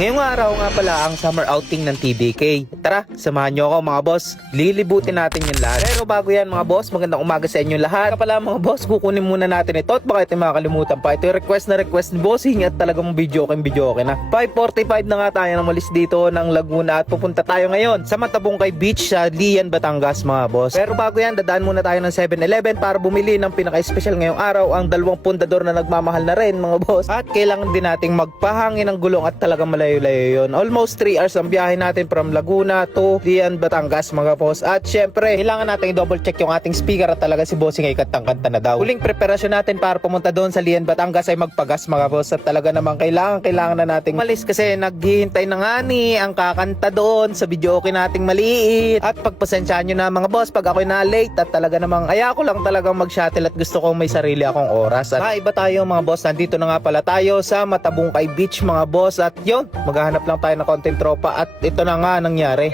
Ngayong araw nga pala ang summer outing ng TDK. Tara, samahan nyo ako mga boss. Lilibutin natin yung lahat. Pero bago yan mga boss, magandang umaga sa inyo lahat. Kaya pala mga boss, kukunin muna natin ito at baka ito makakalimutan pa. Ito yung request ni bossing at talagang video okay na. 5:45 na nga tayo nang malis dito ng Laguna at pupunta tayo ngayon sa Matabungkay Beach sa Lian, Batangas mga boss. Pero bago yan, dadaan muna tayo ng 7-Eleven para bumili ng pinaka-special ngayong araw, ang 2 pundador na nagmamahal na rin mga boss. At kailangan din nating magpahangin ng gulong at talagang malayo-layo yun. Almost 3 hours ang biyahe natin from Laguna to Lian, Batangas mga boss. At syempre, kailangan natin i-double check yung ating speaker at talaga si bossing ay kantang-kanta na daw. Huling preparasyon natin para pumunta doon sa Lian, Batangas ay magpagas mga boss. At talaga namang kailangan na nating malis kasi naghihintay na nga ni ang kakanta doon sa video okay nating maliit. At pagpasensyahan nyo na mga boss pag ako'y na late at talaga namang ayaw ko lang talagang mag-shuttle at gusto kong may sarili akong oras. At iba tayo mga boss, nandito na nga pala tayo sa Matabungkay Beach mga boss. At yun, maghahanap lang tayo ng konting tropa at ito na nga nangyari.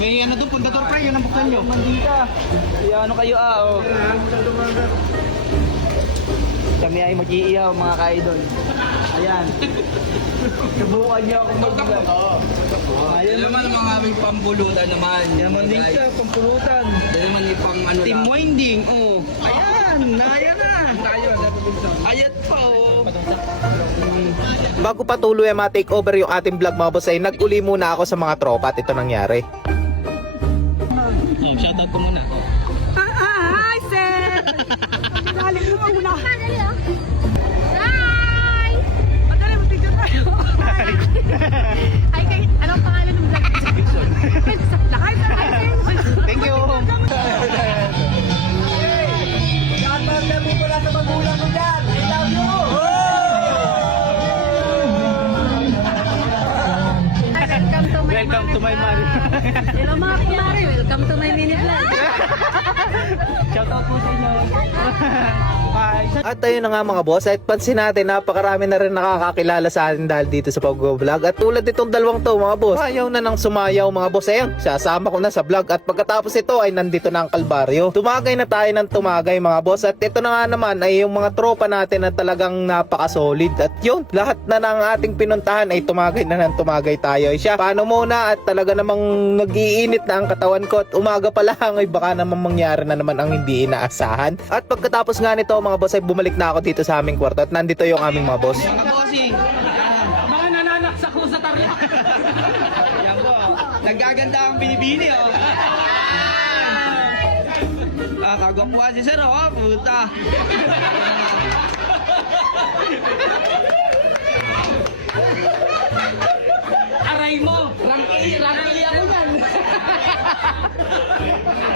May ano doon, pundator pre, yun ang buksan nyo. Mandita. Ano kayo oh. Kami ay mag-iiyaw mga ka-idol. Ayan. Subukan niyo akong mag-vlog. Ayun naman ang mga aming pampulutan naman. Yaman din ka, pampulutan. Dahil naman yung pang ano Team lang. winding, oh. Ayan, naya na. Ayat pa, oh. Bago patuloy ang ma-take over yung ating vlog mga boss ay nag-uli muna ako sa mga tropa at ito nangyari. Oh, shoutout ko muna. Hi, Seth! Dali mo muna. Hi! Madali mo picture tayo. Hi, kay anong pangalan ng vlog? Hi, Thank you. Shoutout na po pala sa magulang ko dyan. I love you! Welcome to my Mari. Hello mga kumari, welcome to my mini vlog. Shoutout po sa inyo. Bye. At ayun na nga mga boss, at pansin natin napakarami na rin nakakakilala sa atin dahil dito sa pag-vlog. At tulad itong dalawang to mga boss, ayaw na nang sumayaw mga boss. Ayun, sasama ko na sa vlog at pagkatapos ito ay nandito na ang Kalbaryo. Tumagay na tayo ng tumagay mga boss. At ito na nga naman ay yung mga tropa natin na talagang napaka-solid. At yun, lahat na ng ating pinuntahan ay tumagay na ng tumagay tayo. Ay siya, paano muna at talaga namang nag-iinit na ang katawan ko at umaga pa lang ay baka namang mangyari na naman ang hindi inaasahan. At pagkatapos nga nito mga boss ay bumalik na ako dito sa aming kwarto at nandito yung aming mga boss. Mga bossing. Mga nananaksak ko sa tarlac. Yan po. Nagaganda ang binibini, oh. Kagwapuan si Sir, oh. Puta. Aray mo! Rangki ako yan!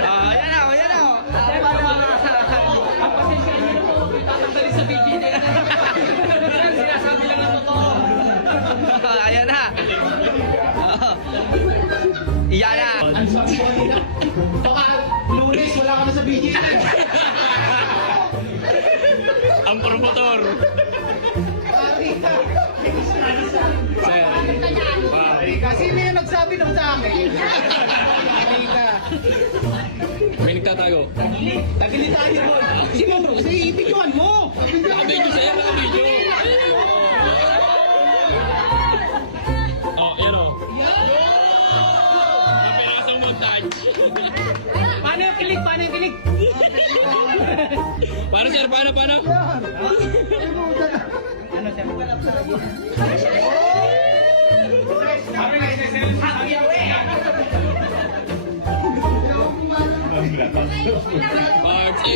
Ayan na, ayan na. Ang pasensya nyo po, tatanggalin sa video na yan. Sinasabi lang ang totoo. Ayan na. Iyan na. Baka Lunes, wala ka na sa video na. Ang promotor. Sino yung nagsabi nung sa akin? May nagtatago. Tagili tayo mo. Sino bro? Kasi ipidyohan mo. Nakabidyo sa'yo, nakabidyo. Oh, yan o. Napilakas ang montage. Paano yung kilig? Paano yung kilig? Paano sir? Paano? Parts A.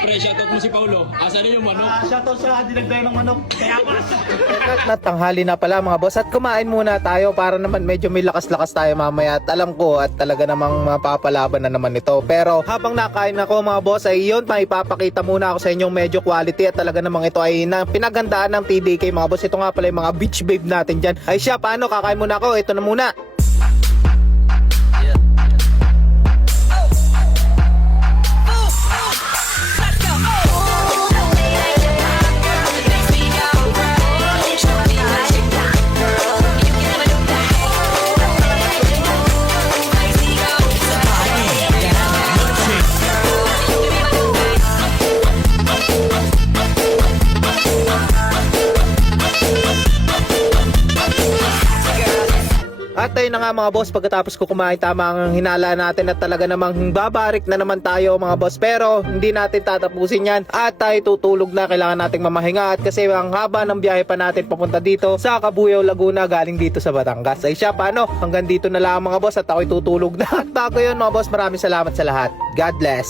Pre, shoutout mo si Paulo. Asan na yung manok? Shoutout sa dinagday ng manok. Kaya pas. At tanghali na pala mga boss at kumain muna tayo para naman medyo may lakas-lakas tayo mamaya at alam ko at talaga namang mapapalaban na naman ito. Pero habang nakain ako mga boss ay yun, maipapakita muna ako sa inyong medyo quality at talaga namang ito ay pinaghandaan ng TDK mga boss. Ito nga pala yung mga beach babe natin dyan. Ay siya, paano? Kakain muna ako. Ito na muna. At ayun na nga mga boss, pagkatapos ko kumain, tama ang hinala natin at talaga namang babarik na naman tayo mga boss. Pero hindi natin tatapusin yan at tayo tutulog na. Kailangan nating mamahinga at kasi ang haba ng biyahe pa natin papunta dito sa Cabuyao, Laguna galing dito sa Batangas. Ay siya, paano? Hanggang dito na lang mga boss at ako'y tutulog na. At bago yun mga boss, maraming salamat sa lahat. God bless.